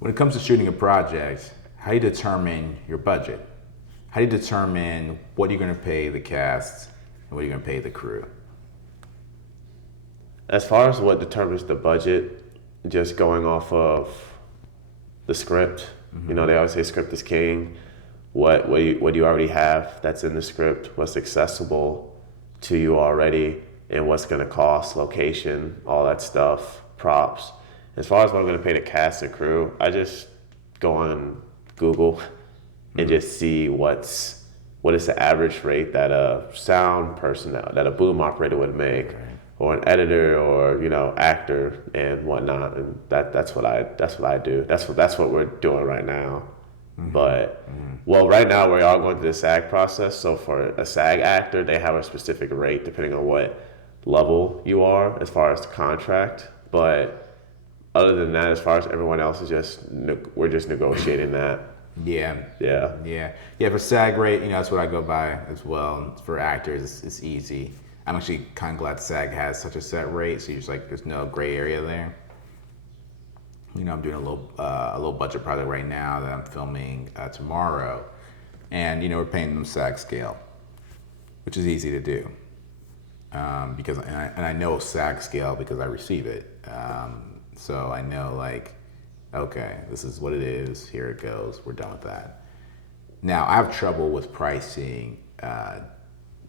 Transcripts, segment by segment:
When it comes to shooting a project, how do you determine your budget? How do you determine what you're going to pay the cast and what you're going to pay the crew? As far as what determines the budget, just going off of the script. You know, they always say script is king. What do you already have that's in the script? What's accessible to you already, and what's going to cost, location, all that stuff, props. As far as what I'm going to pay the cast and crew, I just go on Google and just see what is the average rate that a sound person, that a boom operator would make, or an editor, or actor and whatnot. And that's what I do. That's what we're doing right now. But well, right now we are going through the SAG process. So for a SAG actor, they have a specific rate depending on what level you are as far as the contract. But other than that, as far as everyone else is we're just negotiating that. Yeah. Yeah. Yeah. For SAG rate, that's what I go by as well. For actors, it's easy. I'm actually kind of glad SAG has such a set rate, so there's no gray area there. I'm doing a little budget project right now that I'm filming tomorrow, and we're paying them SAG scale, which is easy to do, because I know SAG scale because I receive it, so I know okay, this is what it is. Here it goes. We're done with that. Now I have trouble with pricing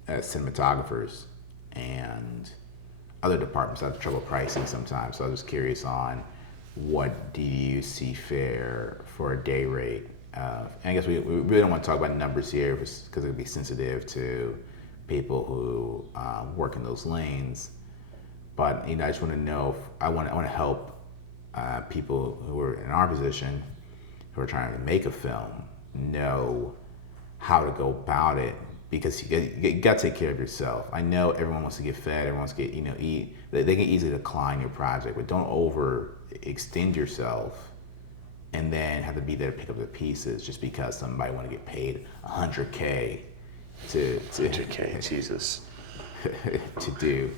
cinematographers and other departments. I have trouble pricing sometimes, so I was just curious on what do you see fair for a day rate. I guess we really don't want to talk about numbers here because it would be sensitive to people who work in those lanes. But I just want to know. I want to help people who are in our position, who are trying to make a film, know how to go about it, because you got to take care of yourself. I know everyone wants to get fed, everyone wants to get eat. They can easily decline your project, but don't overextend yourself and then have to be there to pick up the pieces just because somebody want to get paid $100K to 100K, Jesus. to do.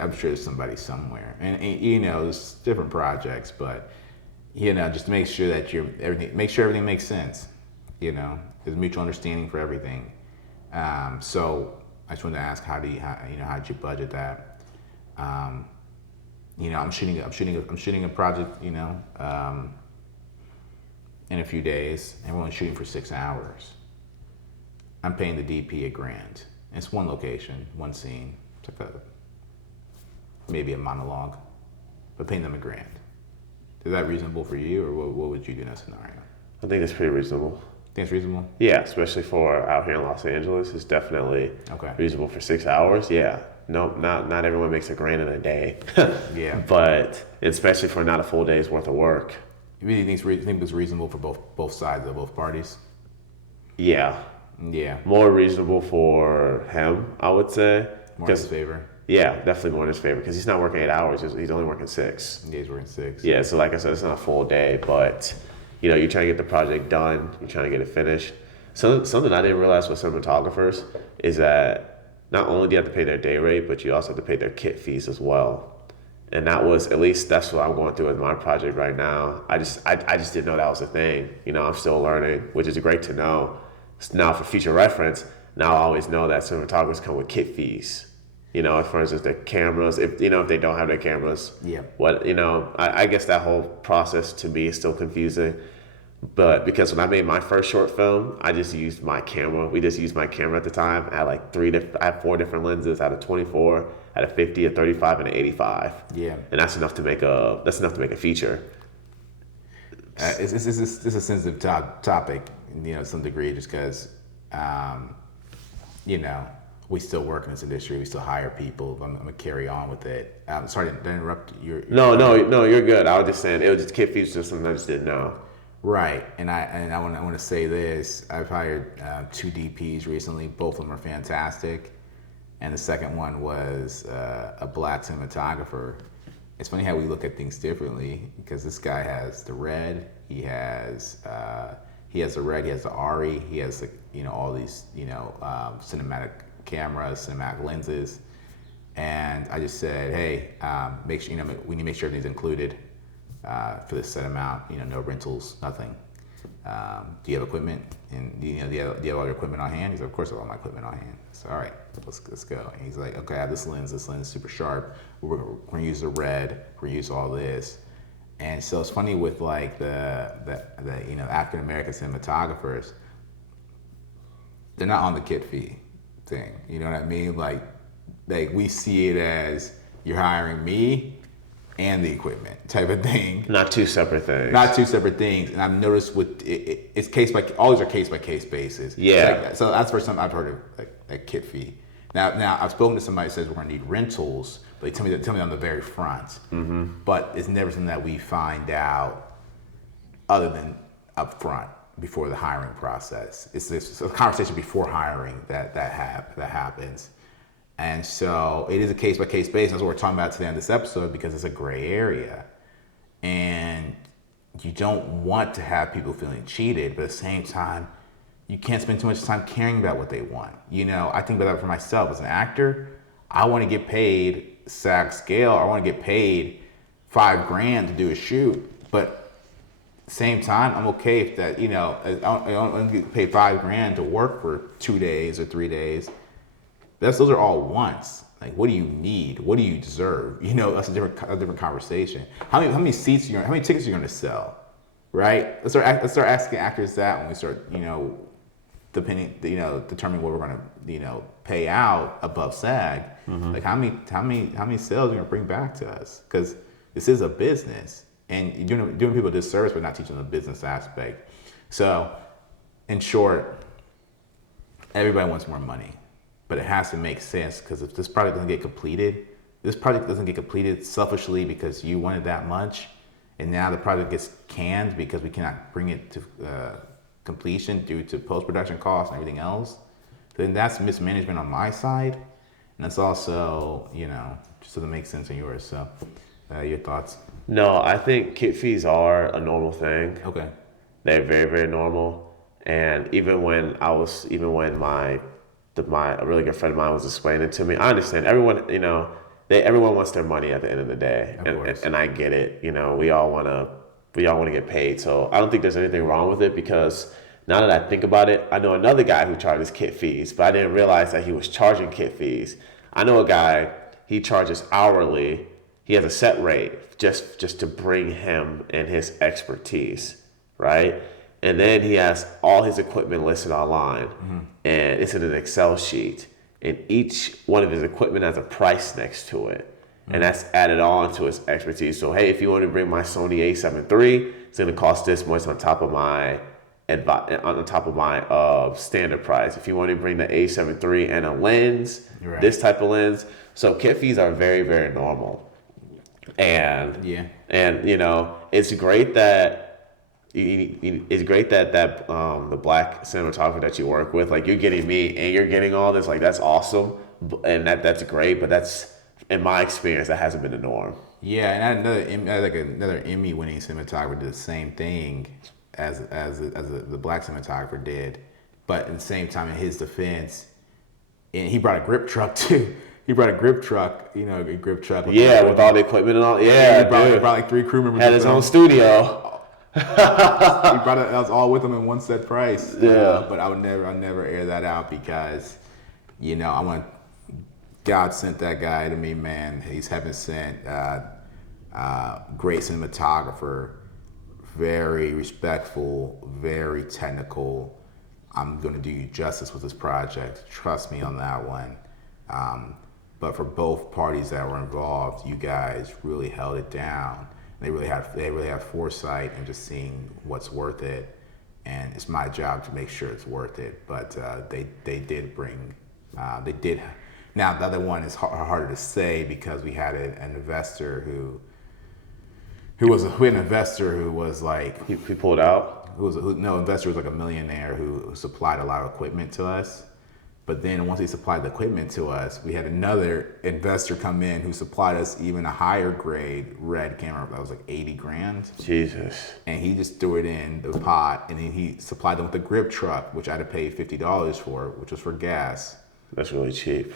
I'm sure there's somebody somewhere, and there's different projects, but just to make sure that everything makes sense. There's mutual understanding for everything. So I just wanted to ask, how did you budget that? I'm shooting a project, in a few days, and we're only shooting for 6 hours. I'm paying the DP $1,000. It's one location, one scene. It's like maybe a monologue, but paying them $1,000. Is that reasonable for you, or what would you do in that scenario? I think it's pretty reasonable. Think it's reasonable? Yeah, especially for out here in Los Angeles, it's definitely reasonable for 6 hours. Yeah, no, not everyone makes $1,000 in a day. Yeah, but especially for not a full day's worth of work. You really think it's reasonable for both sides of both parties? Yeah. More reasonable for him, I would say. More in his favor. Yeah, definitely more in his favor because he's not working 8 hours. He's only working 6. Yeah, he's working 6. Yeah, so like I said, it's not a full day, but you're trying to get the project done. You're trying to get it finished. Something I didn't realize with cinematographers is that not only do you have to pay their day rate, but you also have to pay their kit fees as well. And that's what I'm going through with my project right now. I just didn't know that was a thing. I'm still learning, which is great to know. Now for future reference, now I always know that cinematographers come with kit fees. For instance, their cameras, if they don't have their cameras. Yeah. I guess that whole process to me is still confusing. But because when I made my first short film, I just used my camera. We just used my camera at the time. I had 4 different lenses. I had a 24, I had a 50, a 35, and an 85. Yeah. And that's enough to make a feature. It's a sensitive topic, to some degree, just because, we still work in this industry. We still hire people. I'm gonna carry on with it. Sorry to interrupt your. No, you're good. I was just saying it was just kit fees, just something I just didn't know. Right, and I want to say this. I've hired 2 DPs recently. Both of them are fantastic, and the second one was a black cinematographer. It's funny how we look at things differently because this guy has the red. He has the red. He has the ARRI. He has all these cinematic cameras, cinematic lenses, and I just said, hey, make sure we need to make sure everything's included. for this set amount. No rentals, nothing. Do you have equipment? And do you have all your equipment on hand? He's like, of course I have all my equipment on hand. So all right, let's go. And he's like, okay, I have this lens. This lens is super sharp. We're gonna use the red. We're gonna use all this. And so it's funny with like the African American cinematographers, they're not on the kit fee thing. You know what I mean? Like we see it as you're hiring me and the equipment type of thing. Not two separate things. Not two separate things. And I've noticed with it's case by all these are case by case basis. Yeah. So that's the first time I've heard of a kit fee. Now I've spoken to somebody who says we're gonna need rentals, but they tell me on the very front. Mm-hmm. But it's never something that we find out other than up front before the hiring process. It's a conversation before hiring that happens. And so it is a case by case basis. That's what we're talking about today on this episode because it's a gray area. And you don't want to have people feeling cheated, but at the same time, you can't spend too much time caring about what they want. I think about that for myself. As an actor, I want to get paid SAG scale. I want to get paid $5,000 to do a shoot. But same time, I'm okay if that, I don't get paid $5,000 to work for 2 days or 3 days. Those are all wants. Like, what do you need? What do you deserve? That's a different conversation. How many seats how many tickets are you going to sell, right? Let's start asking actors that when we start, determining what we're going to, pay out above SAG. Mm-hmm. Like, how many sales are you going to bring back to us? Because this is a business, and you're doing people a disservice by not teaching them the business aspect. So, in short, everybody wants more money. But it has to make sense because if this project doesn't get completed selfishly because you wanted that much, and now the project gets canned because we cannot bring it to completion due to post-production costs and everything else, then that's mismanagement on my side. And that's also, just doesn't make sense on yours. So, your thoughts? No, I think kit fees are a normal thing. Okay. They're very, very normal. And even when a really good friend of mine was explaining it to me. I understand everyone, everyone wants their money at the end of the day, and I get it. We all want to get paid. So I don't think there's anything wrong with it because now that I think about it, I know another guy who charges kit fees, but I didn't realize that he was charging kit fees. I know a guy, he charges hourly. He has a set rate just to bring him and his expertise, right? And then he has all his equipment listed online, and it's in an Excel sheet. And each one of his equipment has a price next to it, and that's added on to his expertise. So, hey, if you want to bring my Sony A7 III, it's going to cost this much on top of my standard price. If you want to bring the A7 III and a lens, right, this type of lens, so kit fees are very, very normal. And it's great that. It's great that the black cinematographer that you work with, like, you're getting me and you're getting all this, like, that's awesome, and that's great. But that's, in my experience, that hasn't been the norm. Yeah, and another Emmy-winning cinematographer did the same thing as the black cinematographer did, but at the same time, in his defense, and he brought a grip truck too. He brought a grip truck, a grip truck. With all the equipment and all. Yeah, he brought like 3 crew members. Had his own studio. He brought it. That was all with him in one set price. Yeah. But I'll never air that out because, I want. God sent that guy to me, man. He's heaven sent. Great cinematographer, very respectful, very technical. I'm going to do you justice with this project. Trust me on that one. But for both parties that were involved, you guys really held it down. They really have foresight and just seeing what's worth it, and it's my job to make sure it's worth it. But they did bring. Now the other one is harder to say because we had an investor who was like he pulled out. Investor was like a millionaire who supplied a lot of equipment to us. But then once he supplied the equipment to us, we had another investor come in who supplied us even a higher grade red camera that was like $80,000. Jesus. And he just threw it in the pot, and then he supplied them with a grip truck, which I had to pay $50 for, which was for gas. That's really cheap.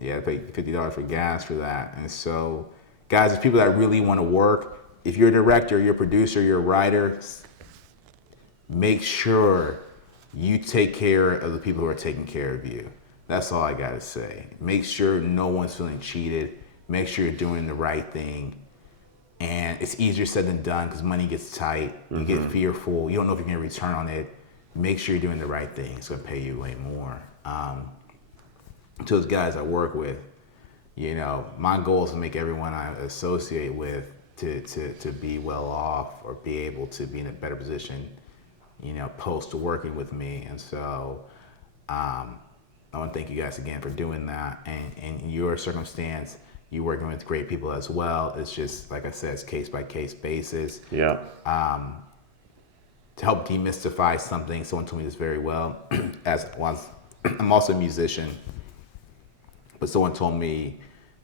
Yeah, I paid $50 for gas for that. And so, guys, there's people that really want to work. if you're a director, you're a producer, you're a writer, make sure you take care of the people who are taking care of you. That's all I gotta say. Make sure no one's feeling cheated. Make sure you're doing the right thing. And it's easier said than done because money gets tight. You get fearful. You don't know if you're gonna return on it. Make sure you're doing the right thing. It's gonna pay you way more. To those guys I work with, you know, my goal is to make everyone I associate with to be well off or be able to be in a better position, you know, post to working with me. And so I want to thank you guys again for doing that. And in your circumstance, you're working with great people as well. It's just, like I said, it's case by case basis. Yeah. To help demystify something, someone told me this very well. I'm also a musician, but someone told me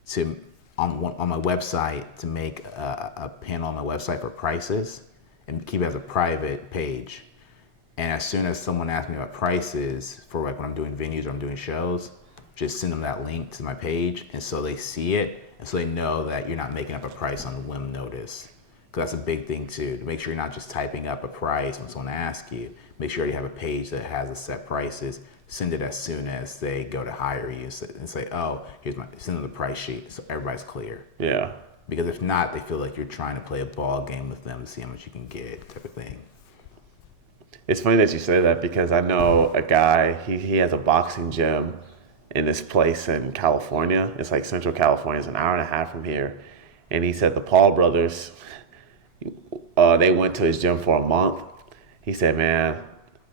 to on my website to make a panel on my website for prices and keep it as a private page. And as soon as someone asks me about prices for like when I'm doing venues or I'm doing shows, just send them that link to my page, and so they see it, and so they know that you're not making up a price on whim notice. Because that's a big thing too, to make sure you're not just typing up a price when someone asks you. Make sure you have a page that has a set prices. Send it as soon as they go to hire you and say, oh, send them the price sheet so everybody's clear. Yeah. Because if not, they feel like you're trying to play a ball game with them to see how much you can get, type of thing. It's funny that you say that because I know a guy, he has a boxing gym in this place in California. It's like Central California. It's an hour and a half from here. And he said the Paul brothers, they went to his gym for a month. He said, man,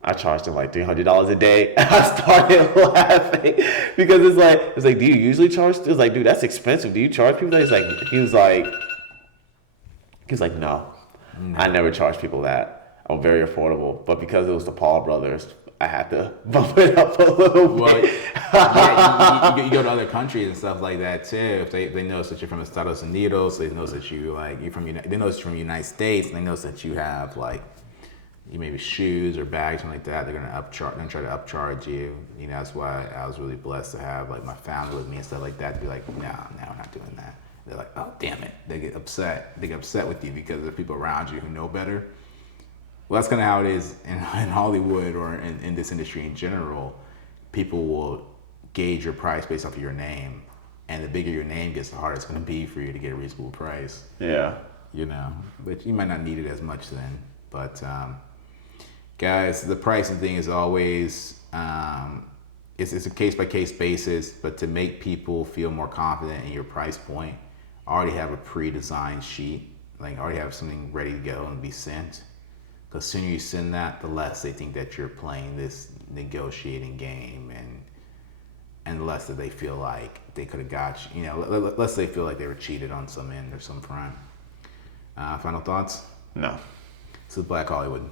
I charged him like $300 a day. I started laughing because it's like, do you usually charge? It's like, dude, that's expensive. Do you charge people that? He was like, no, I never charge people that. I'm very affordable. But because it was the Paul brothers, I had to bump it up a little bit. Well, yeah, you go to other countries and stuff like that too. If they notice that you're from Estados Unidos, they notice that they notice you're from the United States, and they notice that you have like you maybe shoes or bags, something like that. They're gonna try to upcharge you. You know, that's why I was really blessed to have like my family with me and stuff like that. To be like, no, we're not doing that. They're like, oh damn it. They get upset. They get upset with you because there's people around you who know better. Well, that's kind of how it is in Hollywood or in this industry in general. People will gauge your price based off of your name, and the bigger your name gets, the harder it's going to be for you to get a reasonable price. Yeah. You know, but you might not need it as much then. But guys, the pricing thing is always it's a case by case basis. But to make people feel more confident in your price point, I already have a pre-designed sheet. Like I already have something ready to go and be sent. Because the sooner you send that, the less they think that you're playing this negotiating game, and the less that they feel like they could have got you. You know, less they feel like they were cheated on some end or some front. Final thoughts? No. This is Black Hollywood.